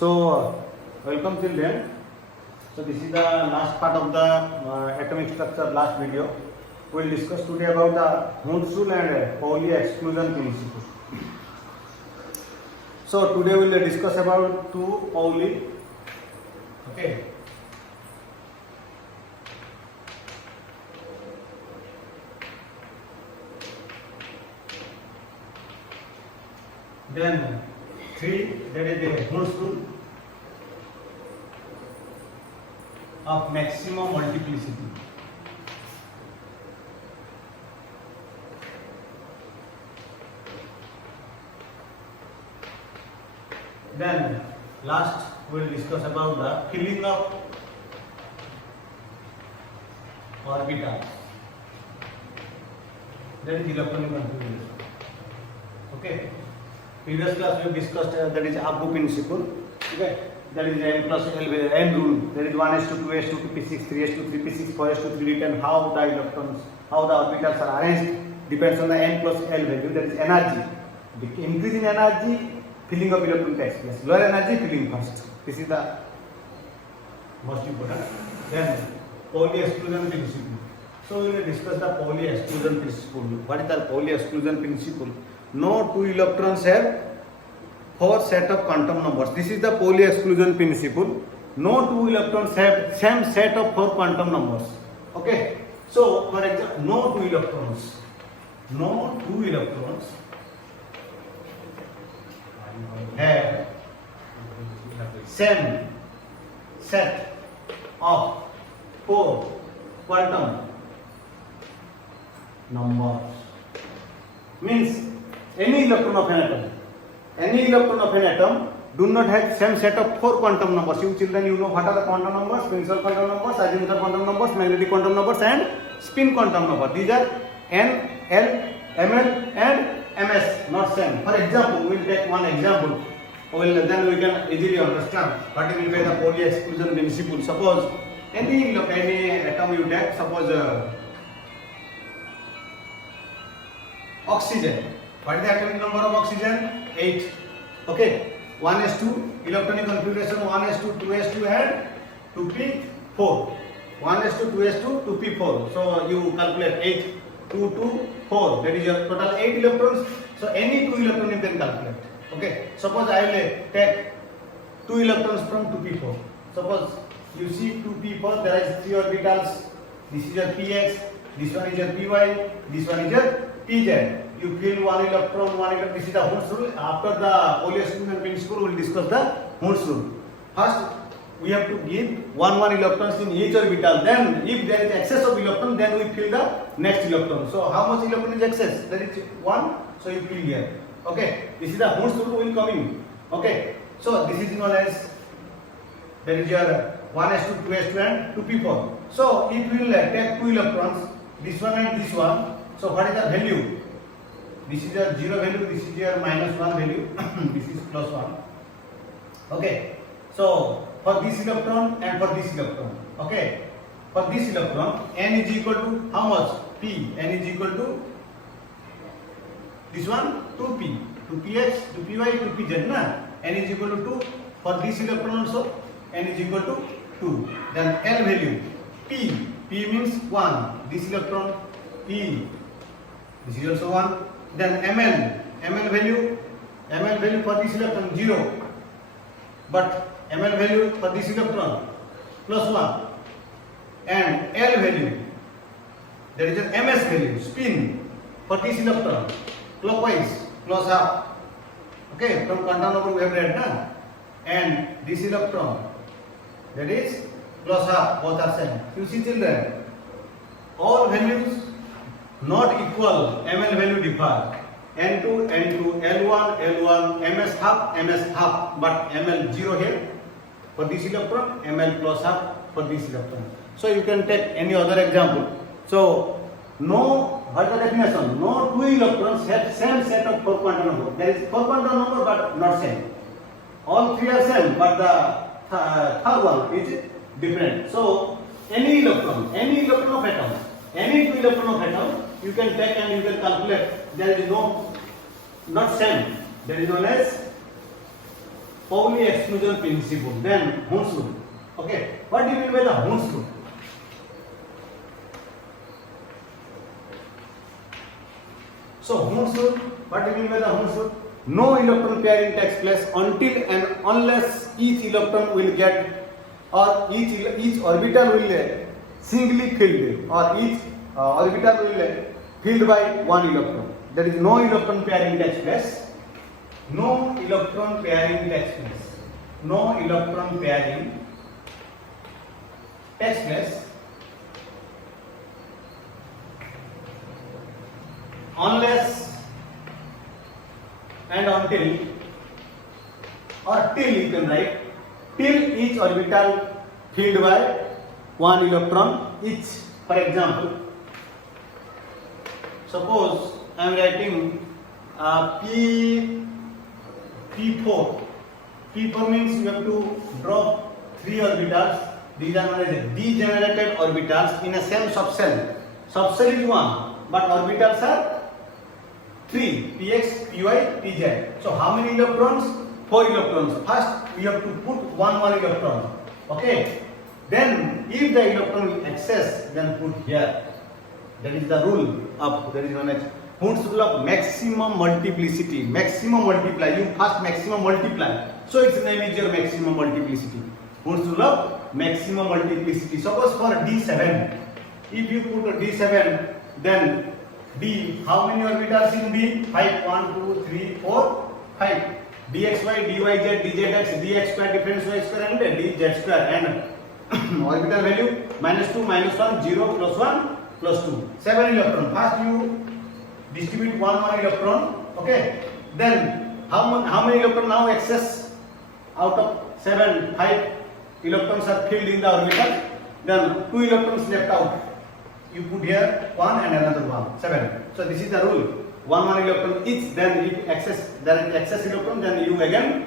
Welcome children. So this is the last part of the atomic structure, last video. We will discuss today about the Hund's rule and Pauli exclusion principle. So today we will discuss about two Pauli. Okay. Then three, that is the Hund's rule of maximum multiplicity. Then last we will discuss about the filling of orbitals. That is electronic configuration. Okay. Previous class we have discussed that is Abbu principle. Okay. That is n plus n rule. There is 1s to 2s to 2p6, 3s to 3p6, 4s to 3p, and how the electrons, how the orbitals are arranged depends on the n plus l value. That is energy. The increase in energy, filling of electron takes place. Lower energy, filling first. This is the most important. Then Pauli exclusion principle. So we will discuss the Pauli exclusion principle. What is the Pauli exclusion principle? No two electrons have four set of quantum numbers. This is the Pauli exclusion principle. No two electrons have same set of four quantum numbers. Okay. So for example, no two electrons have same set of four quantum numbers. Means any electron of an atom do not have same set of four quantum numbers. You children, you know what are the quantum numbers? Principal quantum numbers, azimuthal quantum numbers, magnetic quantum numbers, and spin quantum numbers. These are n, l, ml, and ms. Not same. For example, we will take one example. Then we can easily understand what is meant by the Pauli exclusion principle. Suppose any atom you take. Suppose oxygen. What is the atomic number of oxygen? 8. Okay. 1s2 electronic configuration 1s2, 2s2 and 2p4. 1s2, 2s2, 2p4. So you calculate 8, 2, 2, 4. That is your total 8 electrons. So any 2 electrons you can calculate. Okay. Suppose I will take 2 electrons from 2p4. Suppose you see 2p4, there is 3 orbitals. This is your px, this one is your py, this one is your pz. You fill one electron, this is the Hund's rule. After the Pauli exclusion principle, we will discuss the Hund's rule. First, we have to give one electrons in each orbital. Then, if there is excess of electron, then we fill the next electron. So, how much electron is excess? That is 1. So, you fill here. Okay. This is the Hund's rule will come in. Okay. So, this is known as, that is your 1s2, 2s2 and 2p4. So, if we will take 2 electrons, this one and this one. So, what is the value? This is your 0 value, this is your -1 value, this is +1. Okay. So for this electron and for this electron, okay. For this electron, n is equal to how much? P. N is equal to this one 2p, 2px, 2py, 2pz. Na? N is equal to 2. For this electron also, n is equal to 2. Then L value P. P means 1. This electron P. This is also 1. Then ml value for this electron 0, but ml value for this electron +1, and L value, that is an ms value, spin for this electron clockwise +half. Okay, from quantum number we have read, na? And this electron, that is +half, both are same. You see children, all values not equal, ml value differ. N2, N2, L1, L1, ms half, but ml 0 here for this electron, ml +half for this electron. So you can take any other example. So no, what is the definition? No two electrons have same set of 4 quantum number. There is 4 quantum number but not same. All 3 are same, but the third one is different. So any electron of atom, any 2 electron of atom, you can take and you can calculate. There is no not same. That is known as Pauli exclusion principle. Then Hund's rule. Okay. What do you mean by the Hund's rule? So Hund's rule. What do you mean by the Hund's rule? No electron pairing takes place until and unless each electron will get, or each orbital will singly filled, or each orbital will filled by one electron. There is no electron pairing takes place. No electron pairing takes place. No electron pairing takes place unless and until, or till, you can write, till each orbital filled by one electron each. For example, suppose I am writing P4. P4 means you have to drop 3 orbitals. These are known as degenerated orbitals in a same subcell. Subcell is 1, but orbitals are 3. Px, Py, Pz. So how many electrons? 4 electrons. First we have to put one electron. Okay. Then if the electron will excess, then put here. That is the rule of, that is known as Hund's rule of maximum multiplicity. Maximum multiply. You first maximum multiply. So its name is your maximum multiplicity. Hund's rule of maximum multiplicity. Suppose for D7, if you put a D7, then D, how many orbitals in D? 5. 1, 2, 3, 4, 5. dxy, dyz, dzx, dx square, difference y square and dz square, and orbital value -2, -1, 0, +1, +2. 7 electron. First you distribute one electron. Okay. Then how many electron now excess? Out of 7, 5 electrons are filled in the orbital. Then 2 electrons left out. You put here 1 and another 1, 7. So this is the rule. One electron each. Then if there is excess electron, then you again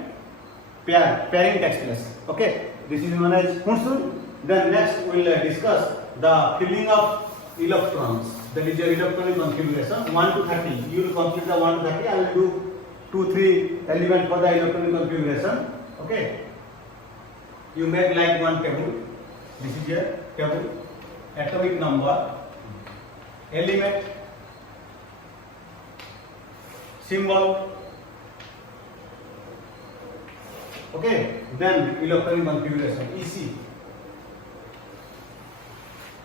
pairing takes place. Okay. This is known as Hund's rule. Then next we will discuss the filling of electrons. That is your electronic configuration 1 to 30. You will complete the 1 to 30. I will do 2, 3 elements for the electronic configuration. Okay. You make like one table. This is your table. Atomic number, element, symbol. Okay. Then electronic configuration EC.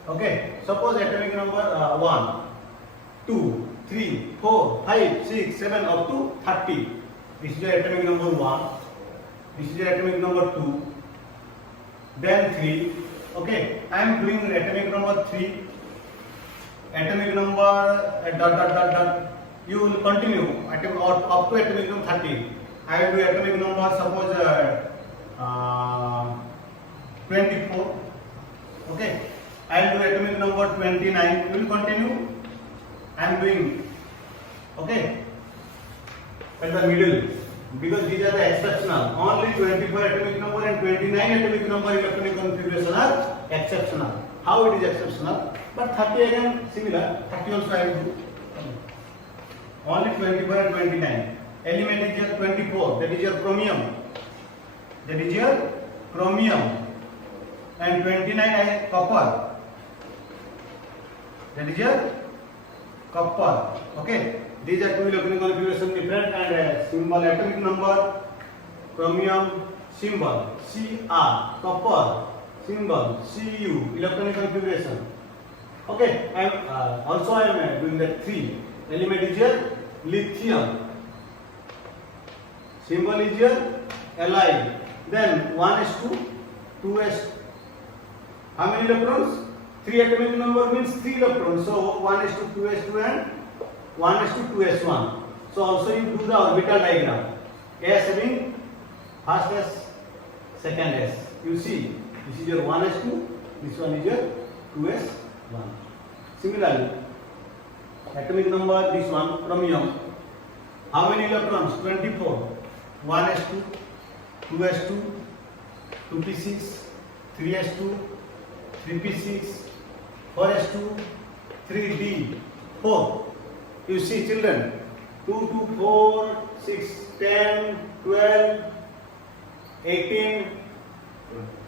Okay. Suppose atomic number 1, 2, 3, 4, 5, 6, 7 up to 30. This is your atomic number 1. This is your atomic number 2. Then 3. Okay. I am doing atomic number 3. Atomic number ... You will continue up to atomic number 30. I will do atomic number suppose 24. Okay. I will do atomic number 29. You will continue. I am doing. Okay. At the middle, because these are the exceptional. Only 24 atomic number and 29 atomic number electronic configuration are exceptional. How it is exceptional? But 30 again similar. 30 also I will do. Only 24 and 29. Element is just 24. That is your chromium. That is your chromium. And 29 is copper. That is your copper. Okay. These are two electronic configuration different, and symbol atomic number, chromium, symbol Cr, copper, symbol Cu, electronic configuration. Okay. I am doing that 3. Element is your lithium. Symbol is your Li. Then 1s2, 2s. How many electrons? 3 atomic number means 3 electrons. So 1s2, 2s2 and 1s2, 2s1. So also you do the orbital diagram. S having first S, second S. You see, this is your 1s2, this one is your 2s1. Similarly, atomic number, this one, chromium. How many electrons? 24. 1s2, 2s2, 2p6, 3s2, 3p6, 4s2, 3d4. You see children, 2, 2, 4, 6, 10, 12, 18,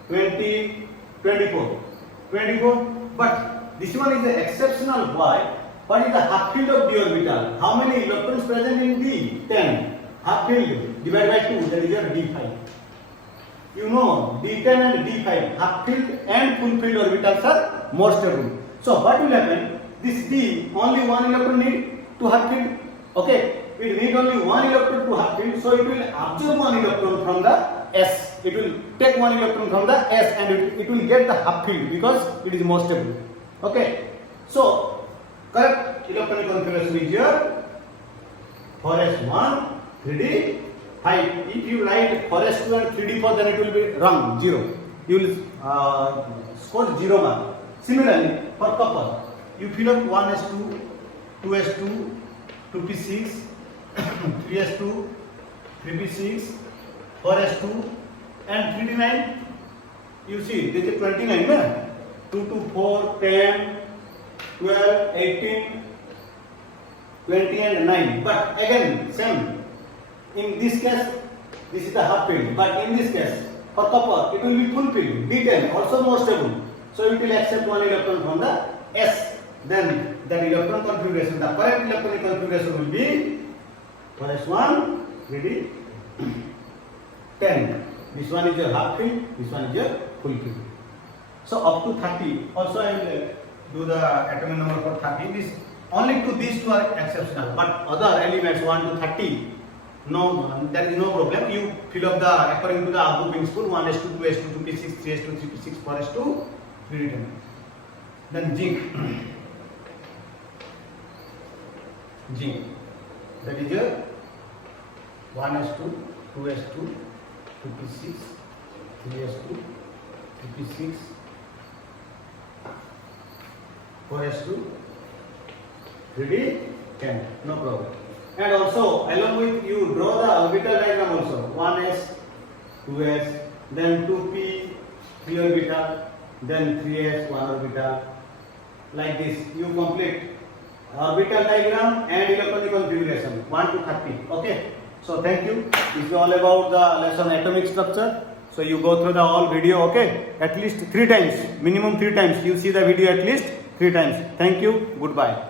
20, 24. 24. But this one is exceptional. Why? What is the half field of d orbital? How many electrons present in d? 10. Half field divided by 2, that is your d5. You know, d10 and d5, half field and full field orbitals are more stable. So what will happen? This d, only one electron need to half field. Okay, it need only one electron to half field, so it will absorb one electron from the s. It will take one electron from the s and it will get the half field because it is more stable. Okay, so correct electronic configuration is here 4s1, 3d, 5. If you write 4s2 and 3d4, then it will be wrong, 0. You will score 0 mark. Similarly, for copper, you fill up 1s2, 2s2, 2p6, 3s2, 3p6, 4s2 and 3d9. You see, this is 29, no? 2 to 4, 10, 12, 18, 20 and 9. But again, same. In this case, this is the half field. But in this case, for copper, it will be full field. D10, also more stable. So it will accept one electron from the S. Then the electron configuration, the correct electronic configuration will be 4s1, 3d, 10. This one is your half field, this one is your full field. So up to 30. Also I will do the atomic number for 30. This only to these two are exceptional. But other elements 1 to 30, no, there is no problem. You fill up the according to the grouping school 1s2, 2s2, 2p6, 3s2, 3p6, 4s2, 3d10. Then zinc. Zinc. That is your 1s2, 2s2, 2p6, 3s2, 3p6, 4s2, 3d10. No problem. And also, along with you draw the orbital diagram also. 1s, 2s, then 2p, 3 orbital, then 3s, 1 orbital. Like this, you complete orbital diagram and electronic configuration 1 to 30. Okay. So thank you. This is all about the lesson atomic structure. So you go through the whole video. Okay. At least 3 times, minimum 3 times. You see the video at least 3 times. Thank you. Goodbye.